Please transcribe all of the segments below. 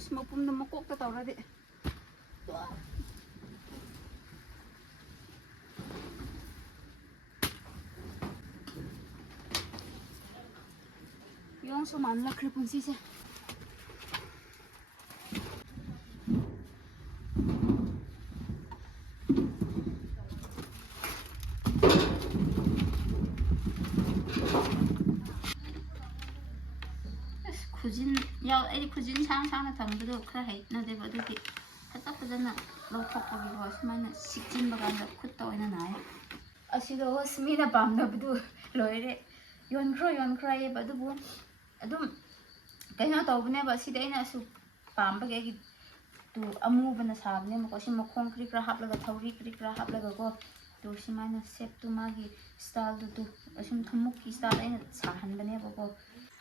ꯑꯁ ꯃꯄꯨꯝꯗ ꯃꯀꯣꯛꯇ ꯇꯧꯔꯗꯤ ꯌꯣꯡꯁꯨ ꯃꯥꯟꯂꯛꯈ꯭ꯔꯦ ꯄꯨꯟꯁꯤꯁꯦ खुजिन याव आई खुजिन सांग सांग थंबदो खरा हैनदेबा दुगी फटा फजना लौथोकबो सुमाना सिक्जिन बगान खुत्ता ओइना नाय असिदो स्मीना पामनबदु लोइरे योनख्रो ये बदुबु अदुम कहिना तौबने बा सिदैना सु पामबगे गि तु अमुबना साबने मको सि मखों क्रिक्रा हापलगा थौरी क्रिक्रा हापलगा को तु सिमाना सेप तु मागी स्टाइल तु असुम थमुक की स्टाइल आइना साहनबने बको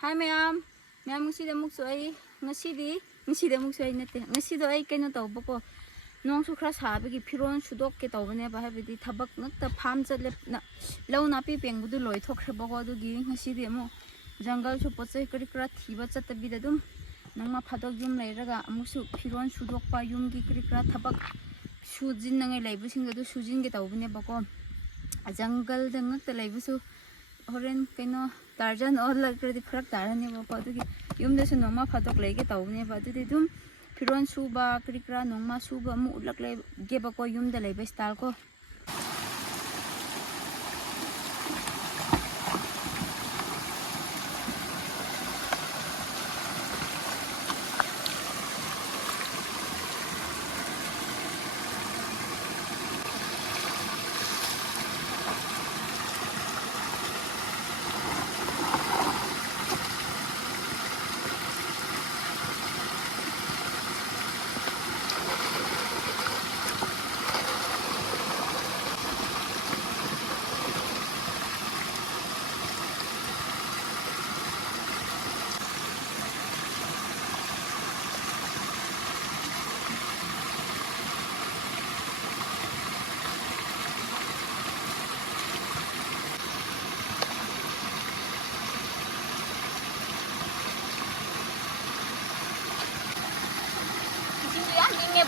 hi ma'am ma'am ngasi muksu ai ngasi muksu ai nate ngasi do ai kaino tawbako nongsu khra sabagi phiron sudok ke tawbane ba habidi thabak ngakta farm chatle na lau na pi pengbudu loi thokre bako du gi ngasi de mo jungle su pochai kri kra thiba chatabi da dum nangma phadok yum leiraga amuksu phiron sudok pa yumgi kri kra thabak sujin nangai laibu sing du sujin ge tawbane bako jungle da ngakta laibu su horen kaino Tarzan all like the crack Tarani about the Yum the Sonoma Patok Lake Tawne, but the Dum Piron Suba, Krikra, Noma Suba, Mulak Gebako Yum the Labes Talco.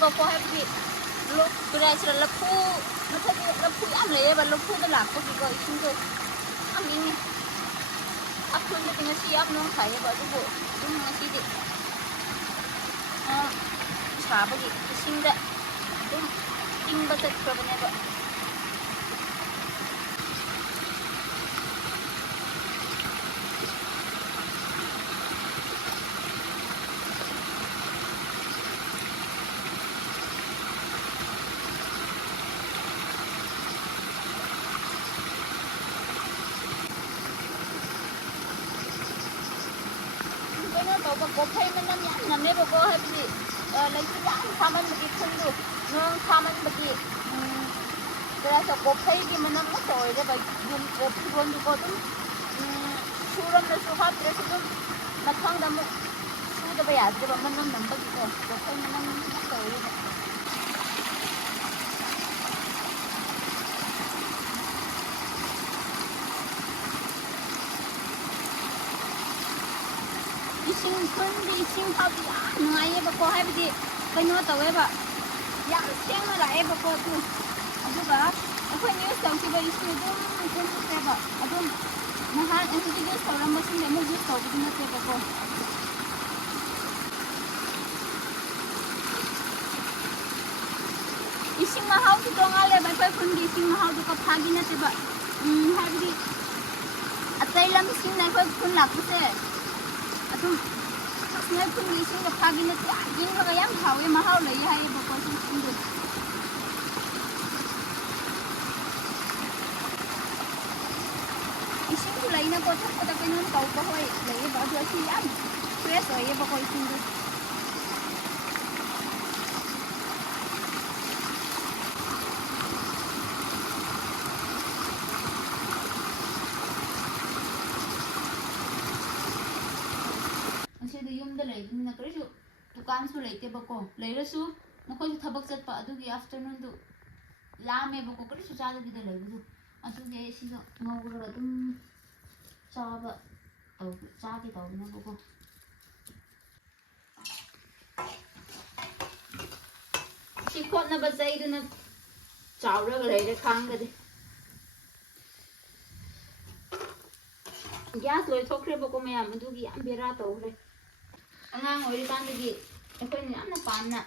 Bako happy look price la pu mathabi la pu am le ba lo pu da la ko ki ko isin do am ni apun de ngasi ap nong khai ba du bo dum ngasi de sa ba gi isin da dum ting ba tat ko ne ba Kopai mana ni namne bako habdi lagi yang saman bagi kundu nong saman bagi berasa kopai di mana masa orang bagi yum piron juga tu suram na suhat terus tu matang damu sudah bayar jadi mana nampak gitu kopai mana masa orang Ising kundi ising habi ngai bako habdi kaino tawe ba yang siang na lai bako tu aduga akhoi news tawsi ba ising dum kun se ba adum nahan entity news tawram basin demo news tawbi na te bako ising mahau tu tongale ba kai kundi ising mahau tu ka phagi na te ba habdi atai lam ising na ko kun lakse adum asnai kun ising ka phagi na ta ging ka yam hawe mahau lai hai bako sing du ising tu lai na ko thak ta kanon tau ko hoi lai ba du asi yam fresh hoi bako ising du na karisu dukan su leite bako leirasu nakoi thabak chatpa adugi afternoon du lame bako karisu chada bida leibu adugi sida ngawra dum chaba tau chage tau na bako ꯈꯣꯠꯅꯕ ꯆꯩꯗꯨꯅ ꯆꯥꯎꯔꯒ ꯂꯩꯔꯦ ꯈꯥꯡꯒꯗꯤ gas ꯂꯣꯏꯊꯣꯛꯈ꯭ꯔꯦꯕꯀꯣ ꯃꯌꯥꯝ ꯑꯗꯨꯒꯤ ꯌꯥꯝ ꯕꯦꯔꯥ ꯇꯧꯈ꯭ꯔꯦ ꯑꯉꯥꯡ ꯑꯣꯏꯔꯤꯀꯥꯟꯗꯒꯤ ꯑꯩꯈꯣꯏꯅ ꯌꯥꯝꯅ ꯄꯥꯝꯅ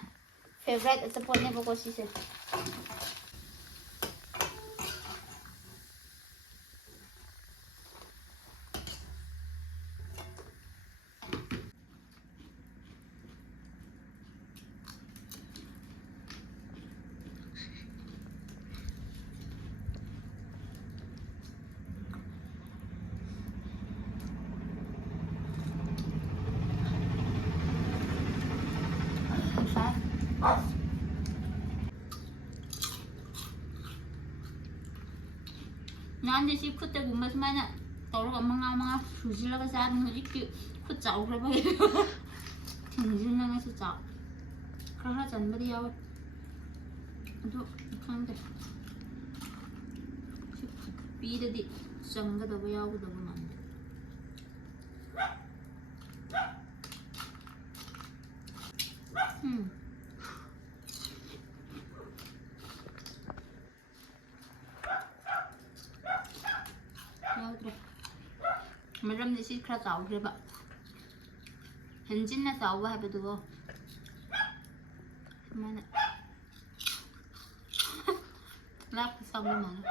ꯐꯦꯚꯣꯔꯥꯏꯠ ꯑꯆꯥꯄꯣꯠꯅꯦꯕꯀꯣ ꯁꯤꯁꯦ ꯅꯍꯥꯟꯗꯤ ꯁꯤ ꯈꯨꯠꯇꯒꯨꯝꯕ ꯁꯨꯃꯥꯏꯅ ꯇꯧꯔꯒ ꯃꯉꯥ ꯁꯨꯖꯤꯜꯂꯒ ꯆꯥꯕꯅꯤ ꯍꯧꯖꯤꯛꯇꯤ ꯈꯨꯠ ꯆꯥꯎꯈ꯭ꯔꯕꯒꯤ ꯊꯤꯡꯖꯤꯟꯅꯉꯥꯏꯁꯨ ꯈꯔ ꯆꯟꯕꯗꯤ ꯌꯥꯎꯋꯦ ꯑꯗꯨ ꯈꯪꯗꯦ ꯁꯤ ꯄꯤꯗꯗꯤ ꯆꯪꯒꯗꯕ ꯌꯥꯎꯒꯗꯕ ꯃꯥꯟꯗꯦ ꯌꯥꯎꯗ꯭ꯔꯦ ꯃꯔꯝꯗꯤ ꯁꯤ ꯈꯔ ꯆꯥꯎꯈ꯭ꯔꯦꯕ ꯍꯦꯟꯖꯤꯟꯅ ꯆꯥꯎꯕ ꯍꯥꯏꯕꯗꯨꯒꯣ ꯁꯨꯃꯥꯏꯅ ꯂꯥꯛꯄ ꯆꯥꯎꯕ ꯃꯥꯜꯂꯦ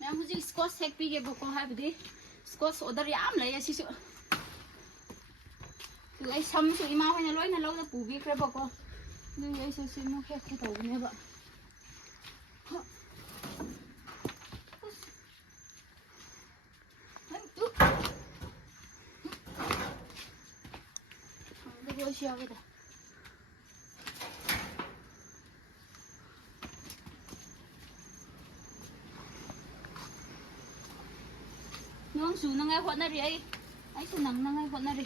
ꯃꯌꯥꯝ ꯍꯧꯖꯤꯛ ꯁ꯭ꯀꯣꯁ ꯍꯦꯛꯄꯤꯒꯦꯕꯀꯣ ꯍꯥꯏꯕꯗꯤ ꯁ꯭ꯀꯣꯁ ꯑꯣꯔꯗꯔ ꯌꯥꯝ ꯂꯩ ꯑꯁꯤꯁꯨ ꯑꯩ ꯁꯝꯁꯨ ꯏꯃꯥ ꯍꯣꯏꯅ ꯂꯣꯏꯅ ꯂꯧꯅ ꯄꯨꯕꯤꯈ꯭ꯔꯦꯕꯀꯣ ꯑꯗꯨꯒꯤ ꯑꯩꯁꯨ ꯁꯤꯃꯨꯛ ꯍꯦꯛꯀꯦ ꯇꯧꯕꯅꯦꯕ ꯑꯩꯁꯨ ꯌꯥꯎꯋꯦꯗ ꯅꯣꯡ ꯆꯨꯅꯉꯥꯏ ꯍꯣꯠꯅꯔꯤ ꯑꯩꯁꯨ ꯅꯪꯅꯉꯥꯏ ꯍꯣꯠꯅꯔꯤ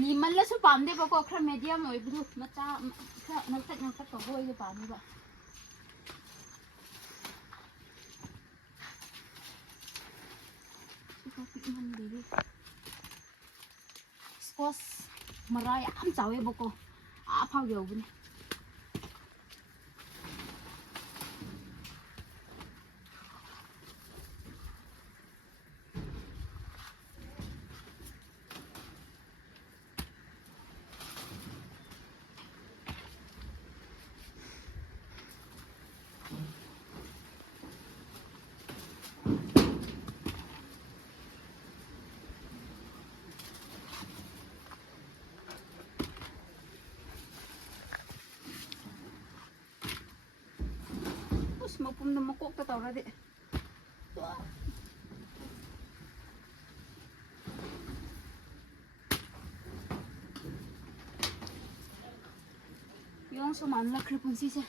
ꯂꯤꯃꯜꯂꯁꯨ ꯄꯥꯝꯗꯦꯕꯀꯣ ꯈꯔ ꯃꯦꯗꯤꯌꯝ ꯑꯣꯏꯕꯗꯨ ꯃꯆꯥ ꯈꯔ ꯉꯥꯡꯇꯛ ꯇꯧꯕ ꯑꯣꯏꯕ ꯄꯥꯝꯃꯦꯕ ꯁ꯭ꯀꯣꯁ ꯃꯔꯥ ꯌꯥꯝ ꯆꯥꯎꯋꯦꯕꯀꯣ ꯑꯥ ꯐꯥꯎ ꯌꯧꯕꯅꯦ ꯃꯄꯨꯝꯗ ꯃꯀꯣꯛꯇ ꯇꯧꯔꯗꯤ ꯌꯣꯡꯁꯨ ꯃꯥꯟꯂꯛꯈ꯭ꯔꯦ ꯄꯨꯟꯁꯤꯁꯦ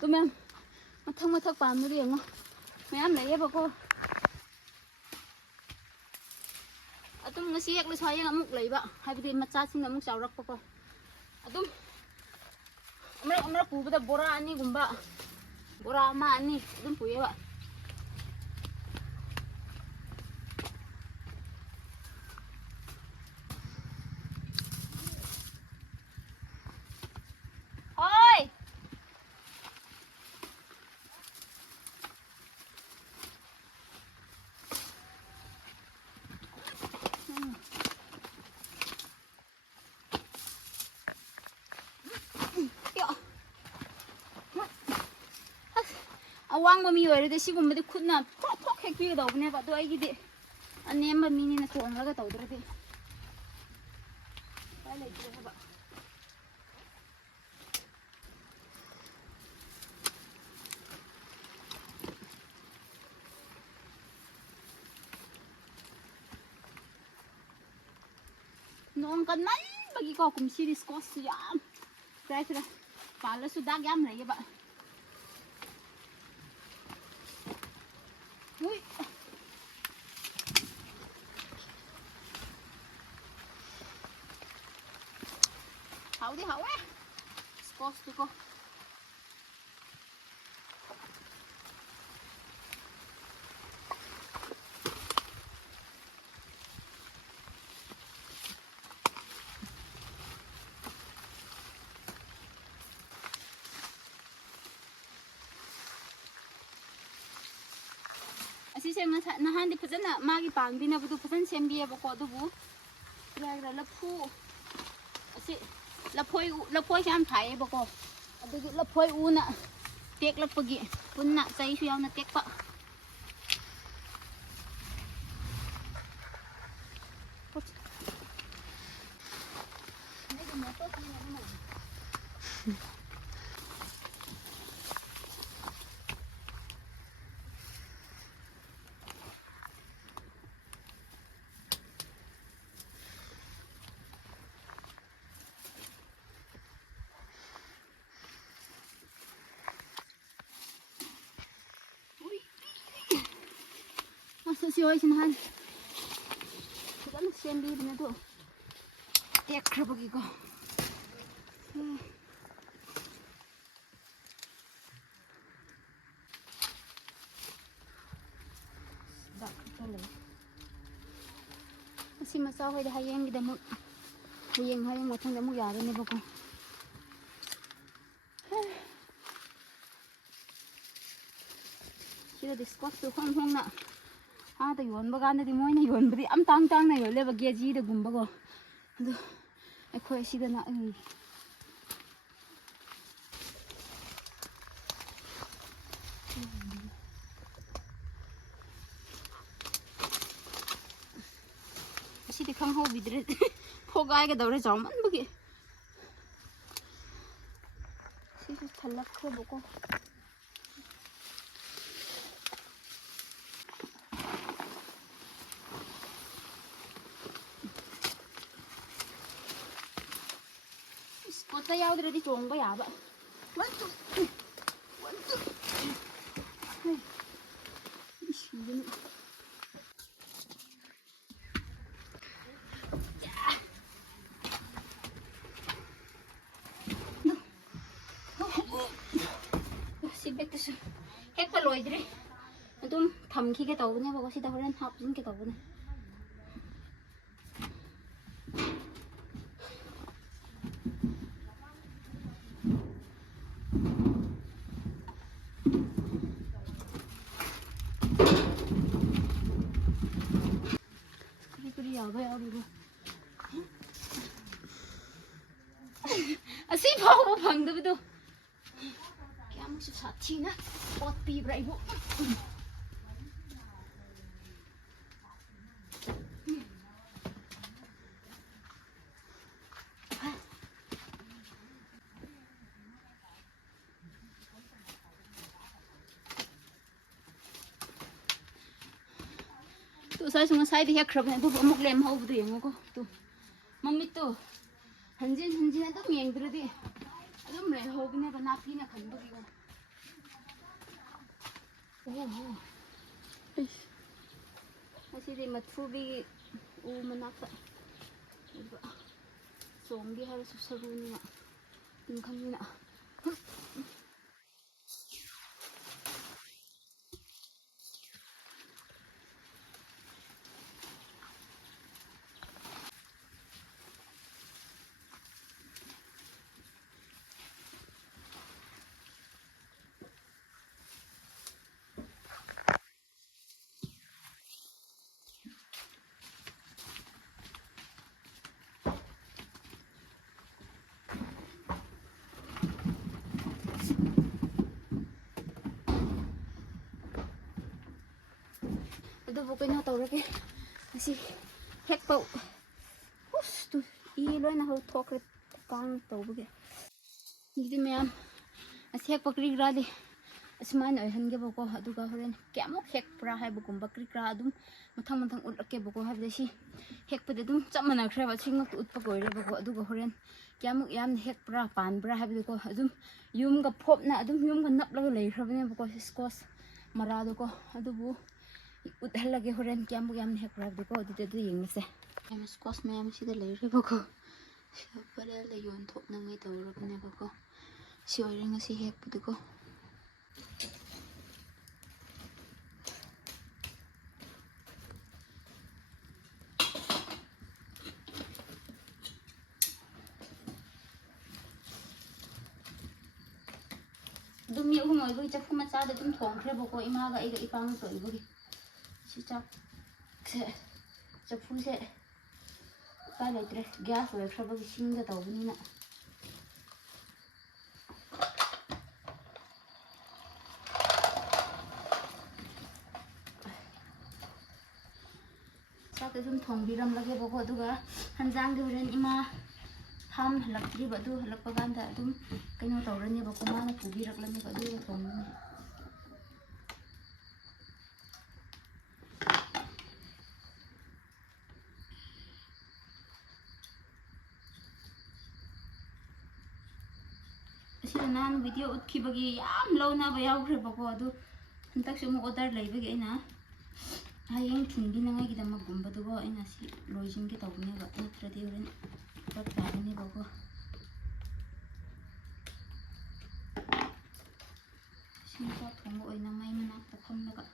또 면 ꯃꯊꯛ ꯄꯥꯟꯕꯗꯣ ꯌꯦꯡꯉꯣ ꯃꯌꯥꯝ ꯂꯩꯌꯦꯕꯀꯣ ꯑꯗꯨꯝ ꯉꯁꯤ ꯍꯦꯛꯂꯁꯨ ꯍꯌꯦꯡ ꯑꯃꯨꯛ ꯂꯩꯕ ꯍꯥꯏꯕꯗꯤ ꯃꯆꯥꯁꯤꯡ ꯑꯃꯨꯛ ꯆꯥꯎꯔꯛꯄꯀꯣ ꯑꯗꯨꯝ ꯑꯃꯔꯛ ꯄꯨꯕꯗ ꯕꯣꯔꯥ ꯑꯅꯤꯒꯨꯝꯕ ꯕꯣꯔꯥ ꯑꯃ ꯑꯅꯤ ꯑꯗꯨꯝ ꯄꯨꯌꯦꯕ ꯑꯋꯥꯡꯕ ꯃꯤ ꯑꯣꯏꯔꯗꯤ ꯁꯤꯒꯨꯝꯕꯗꯤ ꯈꯨꯠꯅ ꯊꯣꯛ ꯍꯦꯛꯄꯤꯒꯗꯧꯕꯅꯦꯕ ꯑꯗꯣ ꯑꯩꯒꯤꯗꯤ ꯑꯅꯦꯝꯕ ꯃꯤꯅꯤꯅ ꯇꯣꯡꯉꯒ ꯇꯧꯗ꯭ꯔꯗꯤ ꯎꯄꯥꯏ ꯂꯩꯇ꯭ꯔꯦ ꯍꯥꯏꯕ ꯅꯣꯡ ꯀꯟꯃꯟꯕꯒꯤꯀꯣ ꯀꯨꯝꯁꯤꯗꯤ ꯁ꯭ꯀꯣꯁꯁꯨ ꯌꯥꯝ ꯀꯔꯤ ꯍꯥꯏꯁꯤꯔꯥ ꯄꯥꯜꯂꯁꯨ ꯗꯥꯛ ꯌꯥꯝ ꯂꯩꯌꯦꯕ ui hậu đi hậu á squash tụi cô Asisnya nahan di pesan nak magi pandi na betul pesan sembi apa kau tu bu, kira-kira lepu, asih lepoi kan pai apa kau, ada tu lepoi una, tek lep pergi, pun nak saya siapa nak tek pak. Sesuai sinahan. Kita nak sendi benda tu. Tek kerap pergi kau. Dak betul. Masih masalah dah hayang kita mu. Hayang macam dah mu yara ni bako. Kita discuss tu hong nak. 또 연바 가는데 뭐이나 연바디 암땅땅나 열레바 게지도 군바고 또 에코에 시드나 시디 강호 비드레 포가에게 너를 저만 보기 시디 탈락해 보고 Tôi giao đi chuồng bây giờ vậy. Xin biết tôi hết cái lồi đi. Tôi thầm khi cái tàu nha, bà có xin tao lên học những cái tàu này. Xin phao một phần thôi tôi. Cái một số sát chi nữa, bọt bì vậy bộ. Tụi sai xuống sai thì hết khập này tôi một lem hậu tôi yang cô tu. Mami tu. 한진 또 미행들이 좀 레호그네 바나피나 간부기고 오 사실이 마투비 우만나서 이거 좀비 하루 수서루니나 인간이나 Ito po kayo natawag eh. Kasi hek po. Ito ilo na ho talk rit kang tawag eh. Hindi mayam. Asi hek po krigrali. Asi man ay hangge po ko aduga horen. Kaya mo hek pra hay po kung bakrigra adum matang ulak ke po ko habde si hek po dedum chama na kra ba singok ut pa ko re po ko aduga horen. Kaya mo yam hek pra pan pra habde ko adum yum ga pop na adum yum ga nap la lay kra ne po ko squash marado ko adubu ꯎꯠꯍꯜꯂꯒꯦ ꯍꯣꯔꯦꯟ ꯀꯌꯥꯃꯨꯛ ꯌꯥꯝꯅ ꯍꯦꯛꯄ꯭ꯔꯥꯕꯗꯤꯀꯣ ꯑꯗꯨꯗ ꯑꯗꯨ ꯌꯦꯡꯉꯁꯦ ꯌꯥꯝ squash ꯃꯌꯥꯝ ꯁꯤꯗ ꯂꯩꯔꯦꯕꯀꯣ ꯁꯤꯗ ꯄꯔꯦꯜꯗ ꯌꯣꯟꯊꯣꯛꯅꯉꯥꯏ ꯇꯧꯔꯕꯅꯦꯕꯀꯣ ꯁꯤ ꯑꯣꯏꯔꯦ ꯉꯁꯤ ꯍꯦꯛꯄꯗꯨꯀꯣ ꯑꯗꯨꯝ ꯃꯤ ꯑꯍꯨꯝ ꯑꯣꯏꯕꯒꯤ ꯆꯐꯨ ꯃꯆꯥꯗ ꯑꯗꯨꯝ ꯊꯣꯡꯈ꯭ꯔꯦꯕꯀꯣ ꯏꯃꯥꯒ ꯑꯩꯒ ꯏꯄꯥꯃꯛꯇ ꯑꯣꯏꯕꯒꯤ ꯁꯤ ꯆꯥꯛꯁꯦ ꯆꯐꯨꯁꯦ ꯎꯄꯥꯏ ꯂꯩꯇ꯭ꯔꯦ ꯒ꯭ꯌꯥꯁ ꯑꯣꯏꯈ꯭ꯔꯕꯒꯤ ꯁꯤꯡꯗ ꯇꯧꯕꯅꯤꯅ ꯆꯥꯛꯇ ꯑꯗꯨꯝ ꯊꯣꯡꯕꯤꯔꯝꯂꯒꯦꯕꯀꯣ ꯑꯗꯨꯒ ꯍꯟꯖꯥꯡꯗꯤ ꯍꯣꯔꯦन ꯏꯃꯥ ꯐꯥꯝ ꯍꯜꯂꯛꯇ꯭ꯔꯤꯕ ꯑꯗꯨ ꯍꯜꯂꯛꯄ ꯀꯥꯟꯗ ꯑꯗꯨꯝ ꯀꯩꯅꯣ ꯇꯧꯔꯅꯦꯕꯀꯣ ꯃꯥꯅ ꯄꯨꯕꯤꯔꯛꯂꯅꯦꯕ ꯑꯗꯨꯒ ꯊꯣꯡꯒꯅꯤ ꯑꯁꯤꯗ ꯅꯍꯥꯟ ꯚꯤꯗꯤꯑꯣ ꯎꯠꯈꯤꯕꯒꯤ ꯌꯥꯝ ꯂꯧꯅꯕ ꯌꯥꯎꯈ꯭ꯔꯦꯕꯀꯣ ꯑꯗꯨ ꯍꯟꯗꯛꯁꯨ ꯑꯃꯨꯛ ꯑꯣꯔꯗꯔ ꯂꯩꯕꯒꯤ ꯑꯩꯅ ꯍꯌꯦꯡ ꯊꯤꯟꯕꯤꯅꯉꯥꯏꯒꯤꯗꯃꯛꯀꯨꯝꯕꯗꯨꯀꯣ ꯑꯩꯅ ꯁꯤ ꯂꯣꯏꯁꯤꯟꯒꯦ ꯇꯧꯕꯅꯦꯕ ꯅꯠꯇ꯭ꯔꯗꯤ ꯍꯣꯔꯦꯟ ꯐꯔꯛ ꯇꯥꯒꯅꯦꯕꯀꯣ ꯁꯤ ꯆꯥꯛ ꯊꯣꯡꯕ ꯑꯣꯏꯅ ꯃꯩ ꯃꯅꯥꯛꯇ ꯐꯝꯂꯒ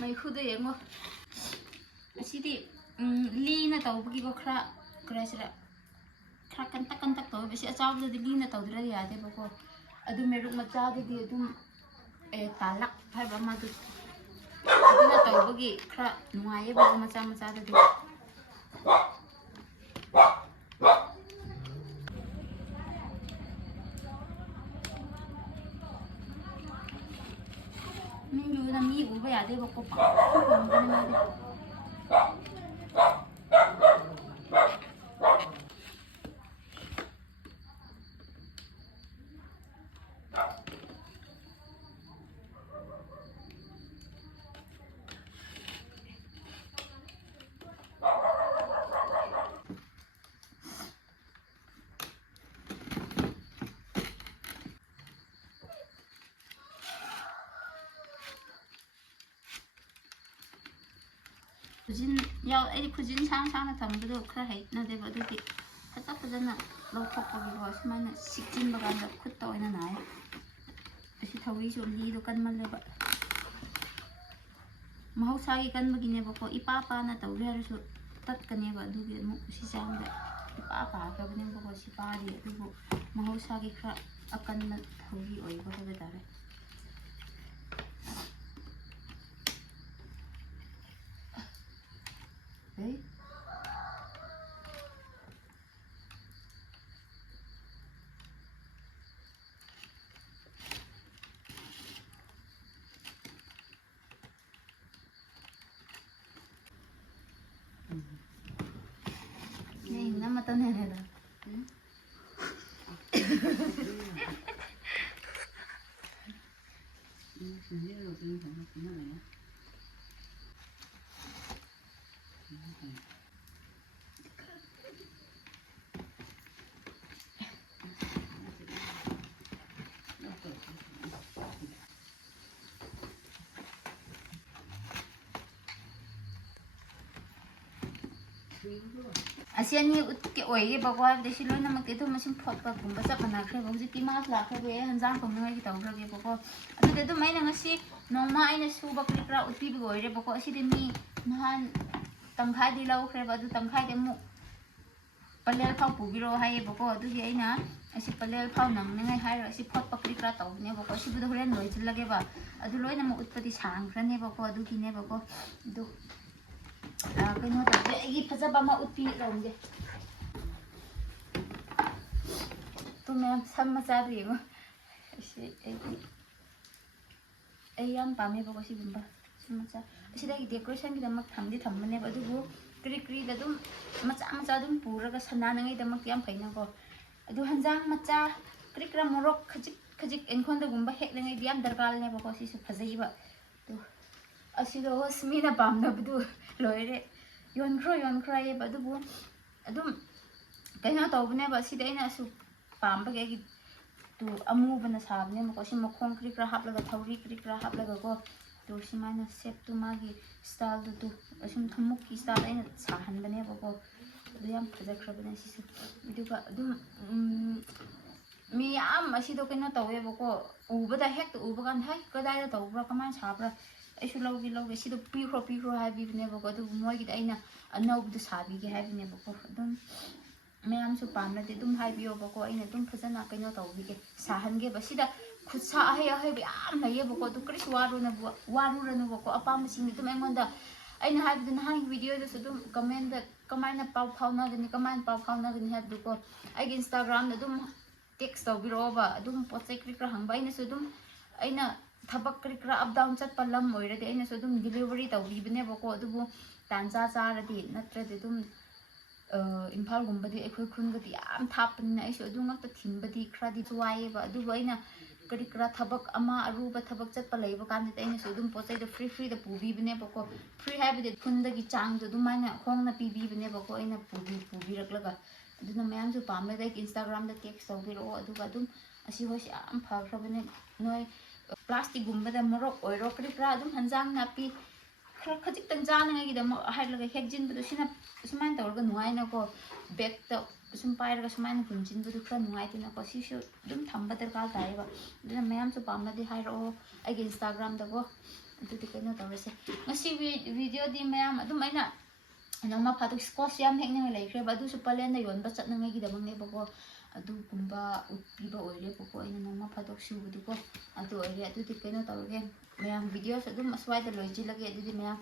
ꯃꯩꯈꯨꯗ ꯌꯦꯡꯉꯣ ꯑꯁꯤꯗꯤ ꯂꯤꯅ ꯇꯧꯕꯒꯤꯀꯣ ꯈꯔ ꯀꯔꯤꯁꯤꯔ ꯈꯔ ꯀꯟꯇꯛ ꯀꯟꯇꯛ ꯇꯧꯋꯦꯕ ꯁꯤ ꯑꯆꯥꯎꯕꯗꯗꯤ ꯂꯤꯅ ꯇꯧꯗ꯭ꯔꯗꯤ ꯌꯥꯗꯦꯕꯀꯣ ꯑꯗꯨ ꯃꯦꯔꯨꯛ ꯃꯆꯥꯗꯗꯤ ꯑꯗꯨꯝ ꯇꯥꯂꯛ ꯍꯥꯏꯕ ꯑꯃꯗꯨ ꯑꯗꯨꯅ ꯇꯧꯕꯒꯤ ꯈꯔ ꯅꯨꯡꯉꯥꯏꯌꯦꯕꯀꯣ ꯃꯆꯥ ꯃꯆꯥꯗꯗꯤ ꯃꯤꯡꯗꯨꯗ ꯃꯤ ꯎꯕ ꯌꯥꯗꯦꯕꯀꯣ ꯄꯥꯡꯊꯣꯛꯂꯝꯒꯅꯤ ꯃꯥꯗꯤ ꯈꯨꯖꯤꯟ ꯑꯩꯗꯤ ꯈꯨꯖꯤꯟ ꯁꯥꯡꯅ ꯊꯝꯕꯗꯣ ꯈꯔ ꯍꯩꯅꯗꯦꯕ ꯑꯗꯨꯒꯤ ꯐꯖꯅ ꯂꯧꯊꯣꯛꯄꯒꯤꯀꯣ ꯁꯨꯃꯥꯏꯅ ꯁꯤꯛꯆꯤꯟꯕ ꯀꯥꯟꯗ ꯈꯨꯠꯇ ꯑꯣꯏꯅ ꯅꯥꯏ ꯑꯁꯤ ꯊꯧꯔꯤꯁꯨ ꯂꯤꯗꯣ ꯀꯟꯃꯜꯂꯦꯕ ꯃꯍꯧꯁꯥꯒꯤ ꯀꯟꯕꯒꯤꯅꯦꯕꯀꯣ ꯏꯄꯥ ꯄꯥꯅ ꯇꯧꯒꯦ ꯍꯥꯏꯔꯁꯨ ꯇꯠꯀꯅꯦꯕ ꯑꯗꯨꯒꯤ ꯑꯃꯨꯛ ꯁꯤ ꯆꯥꯡꯗ ꯏꯄꯥ ꯄꯥꯈ꯭ꯔꯕꯅꯦꯕꯀꯣ ꯁꯤ ꯄꯥꯗꯤ ꯑꯗꯨꯕꯨ ꯃꯍꯧꯁꯥꯒꯤ ꯈꯔ ꯑꯀꯟꯕ ꯊꯧꯔꯤ ꯑꯣꯏꯕ ꯍꯥꯏꯕ ꯇꯥꯔꯦ Name mata na nila. Asian ni utke oye bagwa desi lo na makte to masin phot pa gumba cha bana khre bauji ti mas la khre be hanjang khom ngai ta khre ge bako adu de to mai na ngasi nongma aina su bakri pra uti bi goire bako asi de mi nahan tangkhai di lau khre ba du tangkhai de mu palel phau pu bi ro hai bako adu ge aina asi palel phau nang ngai hai ro asi phot pakri pra ta ne bako asi bu do horen loi chil lage ba adu loi na mu utpati sang khre ne bako adu ki ne bako du kaino tawde aigi phajaba ma utpi ronge to mem sam macha du yengo si ai yam pame bako si gumba sam macha si da decoration ki damak thamdi thammane ba du kri kri da dum macha dum puraga sananangai damak yam fainako adu hanjang macha kri kra morok khajik enkon da gumba heklangai diam darkal ne bako si su phajai ba tu asido smina pamna bdu loire yon khro ye ba du bu adum kaina tawbne ba si daina su pamba ge tu amu bana sabne mako si makhong kri kra hapla ga thauri kri kra hapla ga ko tu si mana shape tu magi style tu asim thamuk ki style aina sahan bane bako yam phajak khabane si su duga adum mi am asido kaina tawe bako ubada hek tu ubagan hai kadai da tawbra kaman sabra aisu logi sido pihro hai bi ne bako du moi gi aina anau du sabi gi hai ne bako adum ma'am सु पामना दे तुम high बियो बको अइना तुम फजना कइनो तौबिगे साहनगे बसिदा खुदसा अहे अहे बियाम लये बको तु Chris वारुरनु बको अपाम सिंग तुम एंगोंदा अइना हाइबदु नहाई वीडियो दसु तुम कमेंट द कमाइना पाउ फाउनागनि कमाइन पाउ फाउनागनि हाइबदुको आइगे इंस्टाग्राम द तुम टेक्स्ट तौबिरोबा अदुम पोचै क्रिकरा हंबा अइनासु तुम अइना थबक क्रिकरा अप डाउन चट पलम ओइरदि अइनासु तुम डिलीवरी तौबिबने बको अदुबु तानजा चारदि नत्रदि तुम इम्फाल गुम्बदी अखोई खुनगदी याम थापनिना आइसु अदु ngakta थिनबदी खरादि वाइबा अदुबु अइना करि करा थबक अमा अरुबा थबक चटपा लैबा कान अइनासु अदुम पोचै द फ्री द पुबीबने बको फ्री हाइबदि खुनदगी चांग दु माइना खोंगना पीबीबने बको अइना पुबीरकलगा अदुना मयामसु पामले द इंस्टाग्राम द टेक्स्ट तौबिरो अदुगा अदुम असि होसि याम फाखरबने नोय प्लास्टिक गुम्बदा मरोक ओइरो करि करा अदुम हंजांग नापी खर खजिक तंग जानांगि द हाइलगा हेकजिन बदु सिना सुमान तौरगा नुआइना को बैग त सुम पाइरगा सुमान हुनजिन बदु खरा नुआइतिना को सिसु दुम थंबा दरकार ताइबा दुना मयाम सु पामनादि हाइरो आइगे इंस्टाग्राम दगो अदुदि कइनो तौरसे ngasi वीडियो दि मयाम अदुम आइना नोमा फातु स्कोस याम हेकने लैख्रे बदु सु पलेन द योनबा चतनंगि गि दमंगने बको अदु गुम्बा उत्पीबा ओइरे बको आइना नोमा फातु सुबुदु को अदु ओइरे अदुदि कइनो तौरगे मयाम वीडियोस अदुम अस्वाइदा लोइजि लगे अदुदि मयाम